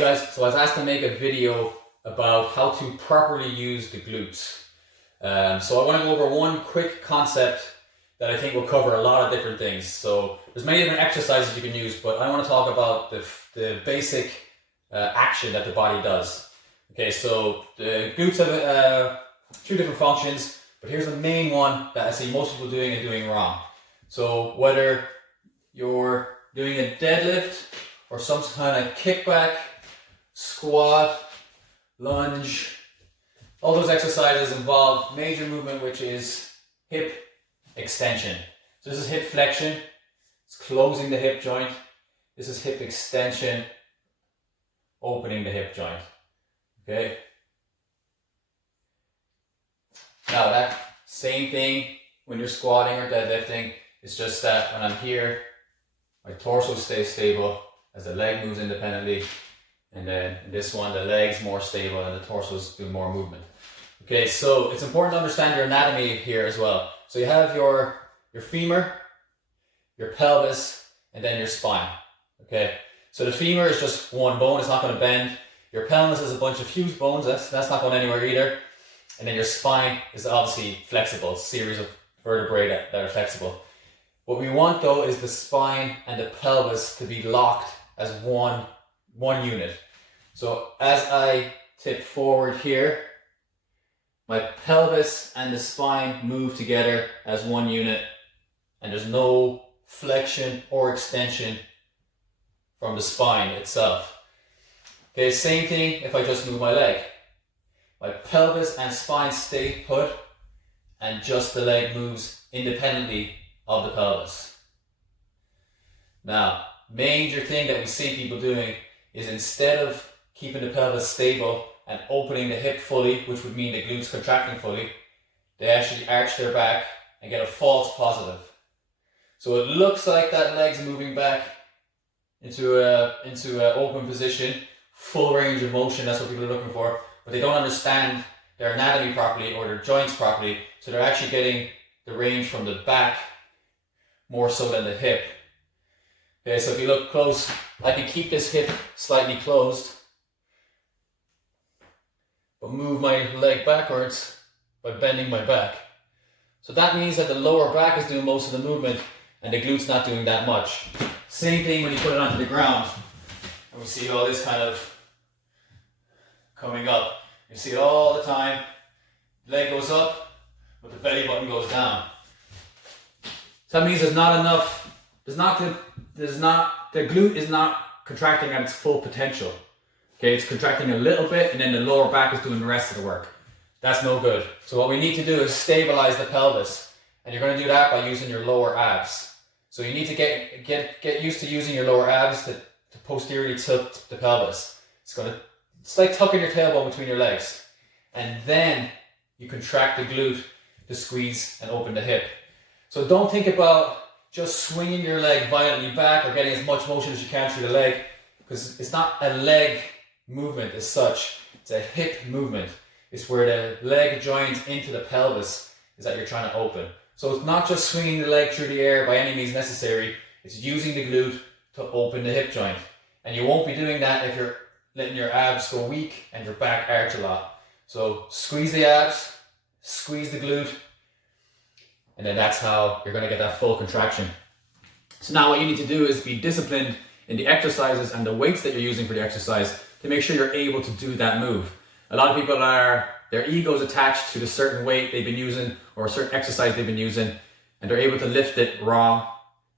Hey guys, so I was asked to make a video about how to properly use the glutes. So I want to go over one quick concept that I think will cover a lot of different things. So there's many different exercises you can use, but I want to talk about the basic action that the body does. Okay, so the glutes have two different functions, but here's the main one that I see most people doing and doing wrong. So whether you're doing a deadlift or some kind of kickback, squat, lunge, all those exercises involve major movement, which is hip extension. So this is hip flexion, it's closing the hip joint. This is hip extension, opening the hip joint. Okay. Now that same thing when you're squatting or deadlifting, it's just that when I'm here, my torso stays stable as the leg moves independently, and then in this one, the leg's more stable and the torso's doing more movement. Okay, so it's important to understand your anatomy here as well. So you have your femur, your pelvis, and then your spine. Okay, so the femur is just one bone, it's not going to bend. Your pelvis is a bunch of fused bones, that's not going anywhere either. And then your spine is obviously flexible, it's a series of vertebrae that are flexible. What we want though is the spine and the pelvis to be locked as one unit. So as I tip forward here, my pelvis and the spine move together as one unit, and there's no flexion or extension from the spine itself. Okay, same thing if I just move my leg. My pelvis and spine stay put, and just the leg moves independently of the pelvis. Now, major thing that we see people doing is instead of keeping the pelvis stable and opening the hip fully, which would mean the glutes contracting fully, they actually arch their back and get a false positive. So it looks like that leg's moving back into an open position, full range of motion, that's what people are looking for, but they don't understand their anatomy properly or their joints properly, so they're actually getting the range from the back more so than the hip. Okay, so if you look close, I can keep this hip slightly closed, but move my leg backwards by bending my back. So that means that the lower back is doing most of the movement and the glute's not doing that much. Same thing when you put it onto the ground, and we see all this kind of coming up. You see it all the time. Leg goes up, but the belly button goes down. So that means there's not enough, the glute is not contracting at its full potential. Okay, it's contracting a little bit and then the lower back is doing the rest of the work. That's no good. So what we need to do is stabilize the pelvis, and you're going to do that by using your lower abs. So you need to get used to using your lower abs to posteriorly tilt the pelvis. It's like tucking your tailbone between your legs, and then you contract the glute to squeeze and open the hip. So don't think about just swinging your leg violently back or getting as much motion as you can through the leg, because it's not a leg movement as such, it's a hip movement. It's where the leg joins into the pelvis is that you're trying to open. So it's not just swinging the leg through the air by any means necessary, it's using the glute to open the hip joint. And you won't be doing that if you're letting your abs go weak and your back arch a lot. So squeeze the abs, squeeze the glute, and then that's how you're going to get that full contraction. So now what you need to do is be disciplined in the exercises and the weights that you're using for the exercise to make sure you're able to do that move. A lot of people their ego's attached to the certain weight they've been using or a certain exercise they've been using, and they're able to lift it wrong,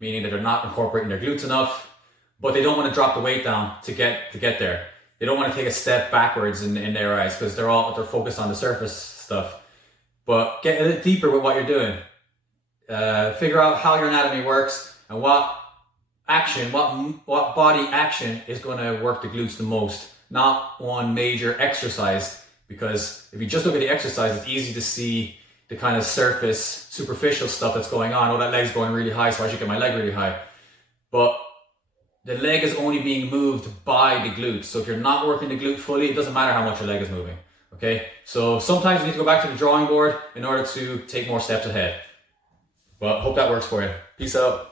meaning that they're not incorporating their glutes enough, but they don't want to drop the weight down to get there. They don't want to take a step backwards in their eyes because they're focused on the surface stuff. But get a little deeper with what you're doing. Figure out how your anatomy works and what body action is going to work the glutes the most, not one major exercise. Because if you just look at the exercise, it's easy to see the kind of superficial stuff that's going on. Oh, that leg's going really high, so I should get my leg really high. But the leg is only being moved by the glutes. So if you're not working the glute fully, it doesn't matter how much your leg is moving. Okay? So sometimes you need to go back to the drawing board in order to take more steps ahead. Well, hope that works for you. Peace out.